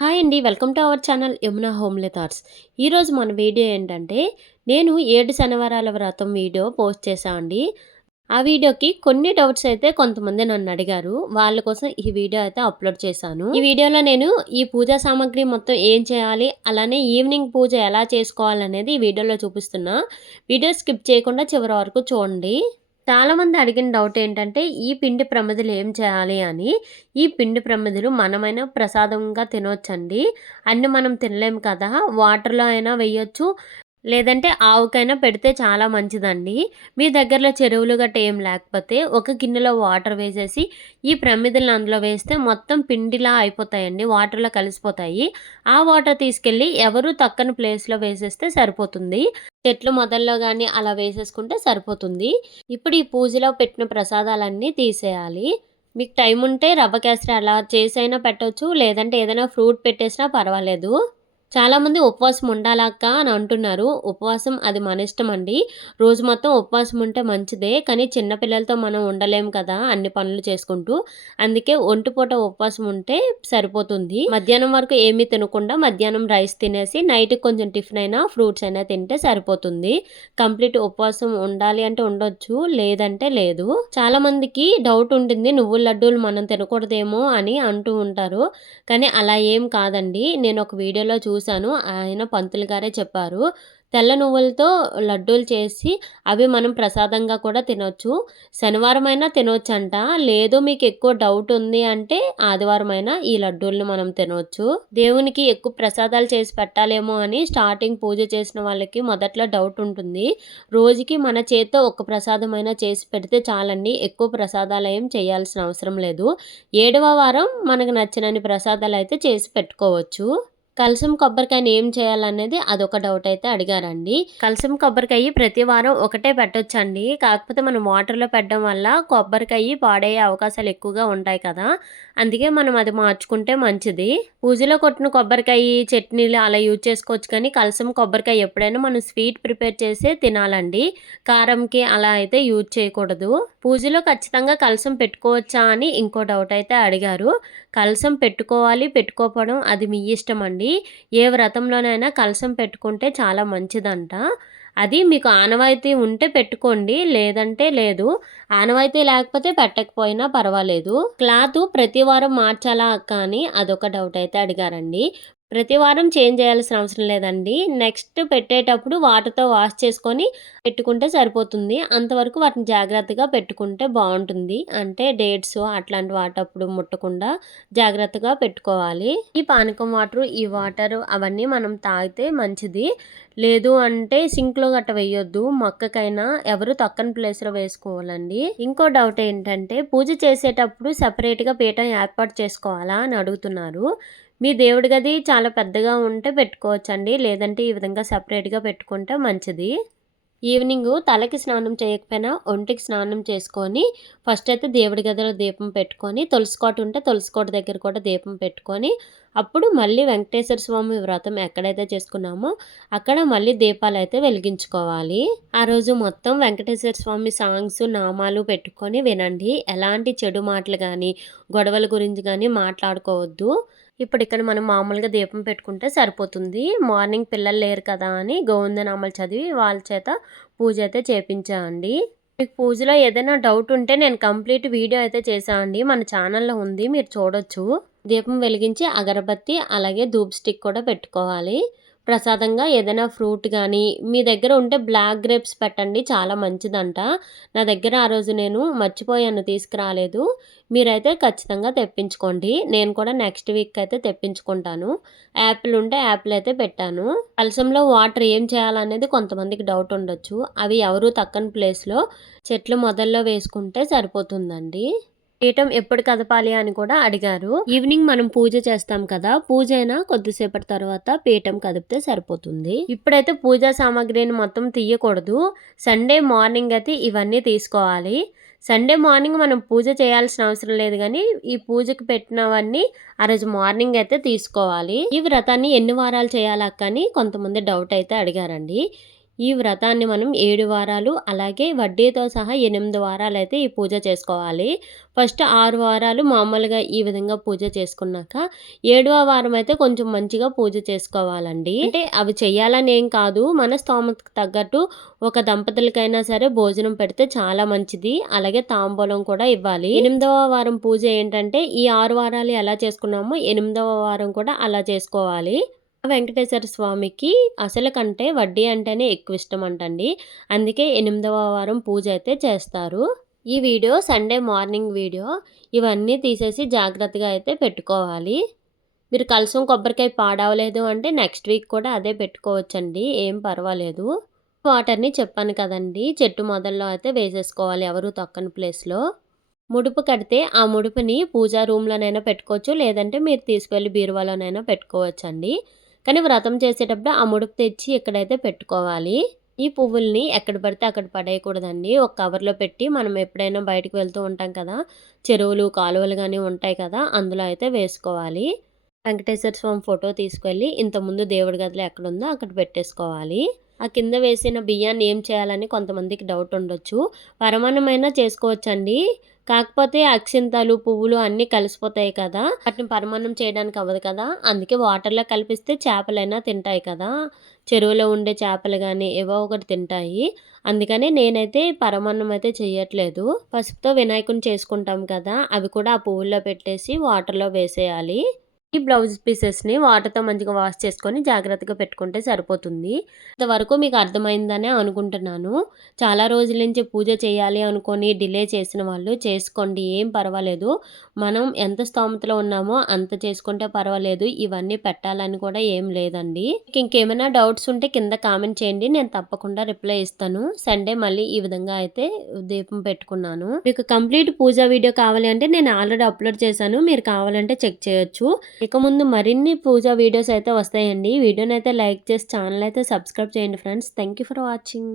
Hi అండి. Welcome to our channel Yamuna homely thoughts. ఈరోజు మన వీడియో ఏంటంటే నేను ఏడు శనివారాల వ్రతం వీడియో పోస్ట్ చేశామండి ఆ వీడియోకి కొన్ని డౌట్స్ అయితే కొంతమంది నన్ను అడిగారు. వాళ్ళ కోసం ఈ వీడియో అయితే అప్లోడ్ చేశాను. ఈ వీడియోలో నేను ఈ పూజా సామాగ్రి మొత్తం ఏం చేయాలి అలానే ఈవినింగ్ పూజ ఎలా చేసుకోవాలనేది ఈ వీడియోలో చూపిస్తున్నా. వీడియో స్కిప్ చేయకుండా చివరి వరకు చూడండి. చాలామంది అడిగిన డౌట్ ఏంటంటే ఈ పిండి ప్రమిదలు ఏం చేయాలి అని. ఈ పిండి ప్రమిదలు మనమైనా ప్రసాదంగా తినవచ్చండి అన్ని మనం తినలేము కదా. వాటర్లో అయినా వేయొచ్చు. లేదంటే ఆవుకైనా పెడితే చాలా మంచిదండి. మీ దగ్గరలో చెరువులు గట్ట ఏం లేకపోతే ఒక గిన్నెలో వాటర్ వేసేసి ఈ ప్రమిదలను అందులో వేస్తే మొత్తం పిండిలా అయిపోతాయండి వాటర్లో కలిసిపోతాయి. ఆ వాటర్ తీసుకెళ్ళి ఎవరు తక్కని ప్లేస్లో వేసేస్తే సరిపోతుంది. చెట్లు మొదల్లో కానీ అలా వేసేసుకుంటే సరిపోతుంది. ఇప్పుడు ఈ పూజలో పెట్టిన ప్రసాదాలన్నీ తీసేయాలి. మీకు టైం ఉంటే రవ్వ కేసరి అలా చేసైనా పెట్టవచ్చు లేదంటే ఏదైనా ఫ్రూట్ పెట్టేసినా పర్వాలేదు. చాలామంది ఉపవాసం ఉండాలక్క అని అంటున్నారు. ఉపవాసం అది మన ఇష్టం అండి రోజు మొత్తం ఉపవాసం ఉంటే మంచిదే. కానీ చిన్నపిల్లలతో మనం ఉండలేం కదా అన్ని పనులు చేసుకుంటూ. అందుకే ఒంటిపూట ఉపవాసం ఉంటే సరిపోతుంది. మధ్యాహ్నం వరకు ఏమీ తినకుండా మధ్యాహ్నం రైస్ తినేసి నైట్కి కొంచెం టిఫిన్ అయినా ఫ్రూట్స్ అయినా తింటే సరిపోతుంది. కంప్లీట్ ఉపవాసం ఉండాలి అంటే ఉండొచ్చు లేదంటే లేదు. చాలా మందికి డౌట్ ఉంటుంది నువ్వుల లడ్డూలు మనం తినకూడదేమో అని అంటూ ఉంటారు. కానీ అలా ఏం కాదండి. నేను ఒక వీడియోలో చూ చూశాను. ఆయన పంతులు గారే చెప్పారు. తెల్ల నువ్వులతో లడ్డూలు చేసి అవి మనం ప్రసాదంగా కూడా తినొచ్చు. శనివారం అయినా తినొచ్చంట. లేదు మీకు ఎక్కువ డౌట్ ఉంది అంటే ఆదివారం అయినా ఈ లడ్డూలను మనం తినవచ్చు దేవునికి ఎక్కువ ప్రసాదాలు చేసి పెట్టాలేమో అని స్టార్టింగ్ పూజ చేసిన వాళ్ళకి మొదట్లో డౌట్ ఉంటుంది. రోజుకి మన చేత్తో ఒక ప్రసాదమైనా చేసి పెడితే చాలండి. ఎక్కువ ప్రసాదాలు ఏం చేయాల్సిన అవసరం లేదు. ఏడవ వారం మనకు నచ్చినన్ని ప్రసాదాలు అయితే చేసి పెట్టుకోవచ్చు. కలసం కొబ్బరికాయని ఏం చేయాలనేది అదొక డౌట్ అయితే అడిగారండి. కలసం కొబ్బరికాయ ప్రతి వారం ఒకటే పెట్టొచ్చండి. కాకపోతే మనం వాటర్లో పెట్టడం వల్ల కొబ్బరికాయ పాడయ్యే అవకాశాలు ఎక్కువగా ఉంటాయి కదా. అందుకే మనం అది మార్చుకుంటే మంచిది. పూజలో కొట్టిన కొబ్బరికాయ చట్నీలు అలా యూజ్ చేసుకోవచ్చు కానీ కలసం కొబ్బరికాయ ఎప్పుడైనా మనం స్వీట్ ప్రిపేర్ చేసే తినాలండి. కారంకి అలా అయితే యూజ్ చేయకూడదు. పూజలో ఖచ్చితంగా కలసం పెట్టుకోవచ్చా అని ఇంకో డౌట్ అయితే అడిగారు. కలసం పెట్టుకోవాలి పెట్టుకోకపోవడం అది మీ ఇష్టం అండి. ఏ వ్రతంలోనైనా కలసం పెట్టుకుంటే చాలా మంచిదంట. అది మీకు ఆనవాయితీ ఉంటే పెట్టుకోండి. లేదంటే లేదు. ఆనవాయితీ లేకపోతే పెట్టకపోయినా పర్వాలేదు. క్లాత్ ప్రతి వారం మార్చాలా కానీ అదొక డౌట్ అయితే అడిగారండి. ప్రతి వారం చేంజ్ చేయాల్సిన అవసరం లేదండి. నెక్స్ట్ పెట్టేటప్పుడు వాటర్తో వాష్ చేసుకొని పెట్టుకుంటే సరిపోతుంది. అంతవరకు వాటిని జాగ్రత్తగా పెట్టుకుంటే బాగుంటుంది. అంటే డేట్స్ అట్లాంటి వాటప్పుడు ముట్టకుండా జాగ్రత్తగా పెట్టుకోవాలి. ఈ పానకం వాటర్ ఈ వాటర్ అవన్నీ మనం తాగితే మంచిది. లేదు అంటే సింక్లో గట్ట వేయొద్దు. మొక్కకైనా ఎవరు తక్కని ప్లేస్లో వేసుకోవాలండి. ఇంకో డౌట్ ఏంటంటే పూజ చేసేటప్పుడు సపరేట్గా పీఠం ఏర్పాటు చేసుకోవాలా అని అడుగుతున్నారు. మీ దేవుడి గది చాలా పెద్దగా ఉంటే పెట్టుకోవచ్చండి. లేదంటే ఈ విధంగా సపరేట్గా పెట్టుకుంటే మంచిది. ఈవినింగ్ తలకి స్నానం చేయకపోయినా ఒంటికి స్నానం చేసుకొని ఫస్ట్ అయితే దేవుడి గదిలో దీపం పెట్టుకొని తులసికోట ఉంటే తులసికోట దగ్గర కూడా దీపం పెట్టుకొని అప్పుడు మళ్ళీ వెంకటేశ్వర స్వామి వ్రతం ఎక్కడైతే చేసుకున్నామో అక్కడ మళ్ళీ దీపాలు అయితే వెలిగించుకోవాలి. ఆ రోజు మొత్తం వెంకటేశ్వర స్వామి సాంగ్స్ నామాలు పెట్టుకొని వినండి. ఎలాంటి చెడు మాటలు కానీ గొడవల గురించి కానీ మాట్లాడుకోవద్దు. ఇప్పుడు ఇక్కడ మనం మామూలుగా దీపం పెట్టుకుంటే సరిపోతుంది. మార్నింగ్ పిల్లలు లేరు కదా అని గోవిందనామాలు చదివి వాళ్ళ చేత పూజ అయితే చేపించామండి. మీకు పూజలో ఏదైనా డౌట్ ఉంటే నేను కంప్లీట్ వీడియో అయితే చేశానండి. మన ఛానల్లో ఉంది మీరు చూడొచ్చు. దీపం వెలిగించి అగరబత్తి అలాగే ధూప్ స్టిక్ కూడా పెట్టుకోవాలి. ప్రసాదంగా ఏదైనా ఫ్రూట్ కానీ మీ దగ్గర ఉంటే బ్లాక్ గ్రేప్స్ పెట్టండి చాలా మంచిదంట. నా దగ్గర ఆ రోజు నేను మర్చిపోయాను తీసుకురాలేదు. మీరైతే ఖచ్చితంగా తెప్పించుకోండి. నేను కూడా నెక్స్ట్ వీక్ అయితే తెప్పించుకుంటాను. యాపిల్ ఉంటే యాపిల్ అయితే పెట్టాను. కలసంలో వాటర్ ఏం చేయాలనేది కొంతమందికి డౌట్ ఉండొచ్చు. అవి ఎవరు తక్కని ప్లేస్లో చెట్లు మొదల్లో వేసుకుంటే సరిపోతుందండి. పీఠం ఎప్పుడు కదపాలి అని కూడా అడిగారు. ఈవినింగ్ మనం పూజ చేస్తాం కదా పూజ అయినా కొద్దిసేపటి తర్వాత పీఠం కదిపితే సరిపోతుంది. ఇప్పుడైతే పూజా సామాగ్రిని మొత్తం తీయకూడదు. సండే మార్నింగ్ అయితే ఇవన్నీ తీసుకోవాలి. సండే మార్నింగ్ మనం పూజ చేయాల్సిన అవసరం లేదు కానీ ఈ పూజకు పెట్టినవన్నీ ఆ రోజు మార్నింగ్ అయితే తీసుకోవాలి. ఈ వ్రతాన్ని ఎన్ని వారాలు చేయాలా కానీ కొంతమంది డౌట్ అయితే అడిగారండి. ఈ వ్రతాన్ని మనం ఏడు వారాలు అలాగే వడ్డీతో సహా ఎనిమిది వారాలు అయితే ఈ పూజ చేసుకోవాలి. ఫస్ట్ ఆరు వారాలు మామూలుగా ఈ విధంగా పూజ చేసుకున్నాక ఏడవ వారం అయితే కొంచెం మంచిగా పూజ చేసుకోవాలండి. అంటే అవి చేయాలని ఏం కాదు మన స్తోమతకు తగ్గట్టు ఒక దంపతులకైనా సరే భోజనం పెడితే చాలా మంచిది. అలాగే తాంబూలం కూడా ఇవ్వాలి. ఎనిమిదవ వారం పూజ ఏంటంటే ఈ ఆరు వారాలు ఎలా చేసుకున్నామో ఎనిమిదవ వారం కూడా అలా చేసుకోవాలి. వెంకటేశ్వర స్వామికి అసలు కంటే వడ్డీ అంటేనే ఎక్కువ ఇష్టం అంటండి. అందుకే ఎనిమిదవ వారం పూజ అయితే చేస్తారు. ఈ వీడియో సండే మార్నింగ్ వీడియో ఇవన్నీ తీసేసి జాగ్రత్తగా అయితే పెట్టుకోవాలి. మీరు కలసం కొబ్బరికాయ పాడవలేదు అంటే నెక్స్ట్ వీక్ కూడా అదే పెట్టుకోవచ్చండి. ఏం పర్వాలేదు. వాటర్ని చెప్పాను కదండి. చెట్టు మొదల్లో అయితే వేసేసుకోవాలి ఎవరు తొక్కని ప్లేస్లో. ముడుపు కడితే ఆ ముడుపుని పూజా రూమ్లోనైనా పెట్టుకోవచ్చు. లేదంటే మీరు తీసుకెళ్ళి బీరువాలోనైనా పెట్టుకోవచ్చండి. కానీ వ్రతం చేసేటప్పుడు ఆ ముడుపు తెచ్చి ఎక్కడైతే పెట్టుకోవాలి ఈ పువ్వుల్ని ఎక్కడ పడితే అక్కడ పడేయకూడదండి. ఒక కవర్లో పెట్టి మనం ఎప్పుడైనా బయటకు వెళ్తూ ఉంటాం కదా చెరువులు కాలువలు కానీ ఉంటాయి కదా అందులో అయితే వేసుకోవాలి. వెంకటేశ్వర స్వామి ఫోటో తీసుకెళ్ళి ఇంతకుముందు దేవుడి గదిలో ఎక్కడుందో అక్కడ పెట్టేసుకోవాలి. ఆ కింద వేసిన బియ్యాన్ని ఏం చేయాలని కొంతమందికి డౌట్ ఉండొచ్చు. పరమాన్నమైనా చేసుకోవచ్చండి. కాకపోతే అక్షింతలు పువ్వులు అన్నీ కలిసిపోతాయి కదా. వాటిని పరమాన్నం చేయడానికి అవ్వదు కదా. అందుకే వాటర్లో కలిపిస్తే చేపలైనా తింటాయి కదా. చెరువులో ఉండే చేపలు కానీ ఏవో ఒకటి తింటాయి. అందుకనే నేనైతే పరమాన్నం అయితే చేయట్లేదు పసుపుతో వినాయకుని చేసుకుంటాం కదా. అవి కూడా ఆ పువ్వుల్లో పెట్టేసి వాటర్లో వేసేయాలి. ఈ బ్లౌజ్ పీసెస్ని వాటర్తో మంచిగా వాష్ చేసుకొని జాగ్రత్తగా పెట్టుకుంటే సరిపోతుంది. ఇంతవరకు మీకు అర్థమైందనే అనుకుంటున్నాను. చాలా రోజుల నుంచి పూజ చేయాలి అనుకొని డిలే చేసిన వాళ్ళు చేసుకోండి ఏం పర్వాలేదు. మనం ఎంత స్తోమతలో ఉన్నామో అంత చేసుకుంటే పర్వాలేదు. ఇవన్నీ పెట్టాలని కూడా ఏం లేదండి. ఇంకేమైనా డౌట్స్ ఉంటే కింద కామెంట్ చేయండి. నేను తప్పకుండా రిప్లై ఇస్తాను. సండే మళ్ళీ ఈ విధంగా అయితే దీపం పెట్టుకున్నాను. మీకు కంప్లీట్ పూజ వీడియో కావాలి అంటే నేను ఆల్రెడీ అప్లోడ్ చేశాను. మీరు కావాలంటే చెక్ చేయొచ్చు. ఇక ముందు మరిన్ని పూజా వీడియోస్ అయితే వస్తాయండి. వీడియోని అయితే లైక్ చేసి ఛానల్ అయితే సబ్స్క్రైబ్ చేయండి friends. Thank you for watching.